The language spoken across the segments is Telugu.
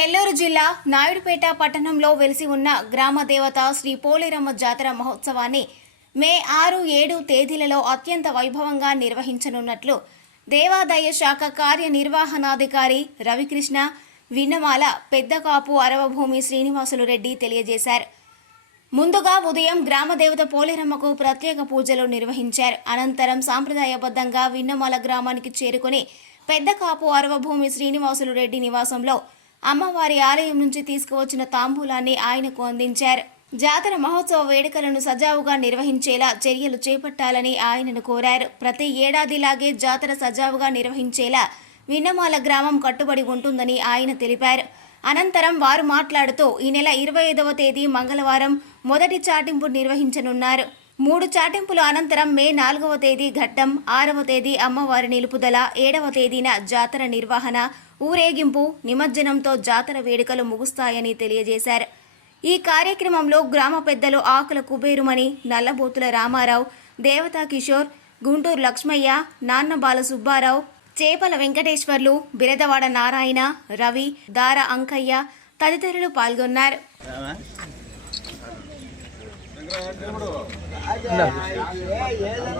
నాయుడుపేట పట్టణంలో వెలిసి ఉన్న గ్రామ దేవత శ్రీ పోలేరమ్మ జాతర మహోత్సవాన్ని మే ఆరు ఏడు తేదీలలో అత్యంత వైభవంగా నిర్వహించనున్నట్లు దేవాదాయ శాఖ కార్యనిర్వహణాధికారి రవికృష్ణ విన్నమాల పెద్దకాపు అరవభూమి శ్రీనివాసులు రెడ్డి తెలియజేశారు. ముందుగా ఉదయం గ్రామదేవత పోలేరమ్మకు ప్రత్యేక పూజలు నిర్వహించారు. అనంతరం సాంప్రదాయబద్ధంగా విన్నమాల గ్రామానికి చేరుకుని పెద్దకాపు అరవభూమి శ్రీనివాసులు రెడ్డి నివాసంలో అమ్మవారి ఆలయం నుంచి తీసుకువచ్చిన తాంబూలాన్ని ఆయనకు అందించారు. జాతర మహోత్సవ వేడుకలను సజావుగా నిర్వహించేలా చర్యలు చేపట్టాలని ఆయనను కోరారు. ప్రతి ఏడాదిలాగే జాతర సజావుగా నిర్వహించేలా విన్నమాల గ్రామం కట్టుబడి ఉంటుందని ఆయన తెలిపారు. అనంతరం వారు మాట్లాడుతూ ఈ నెల ఇరవై ఐదవ తేదీ మంగళవారం మొదటి చాటింపు నిర్వహించనున్నారు. మూడు చాటింపుల అనంతరం మే నాలుగవ తేదీ ఘట్టం ఆరవ తేదీ అమ్మవారి నిలుపుదల ఏడవ తేదీన జాతర నిర్వహణ ఊరేగింపు నిమజ్జనంతో జాతర వేడుకలు ముగుస్తాయని తెలియజేశారు. ఈ కార్యక్రమంలో గ్రామ పెద్దలు ఆకుల కుబేరుమణి నల్లబోతుల రామారావు దేవతా కిషోర్ గుంటూరు లక్ష్మయ్య నాన్న బాల సుబ్బారావు చేపల వెంకటేశ్వర్లు బిరదవాడ నారాయణ రవి దార అంకయ్య తదితరులు పాల్గొన్నారు.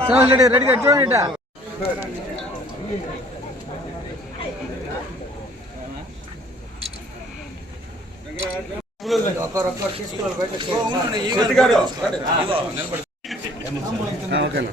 శ్రీనివాస్ రెడీగా చూడండి ఇట ఓకేనా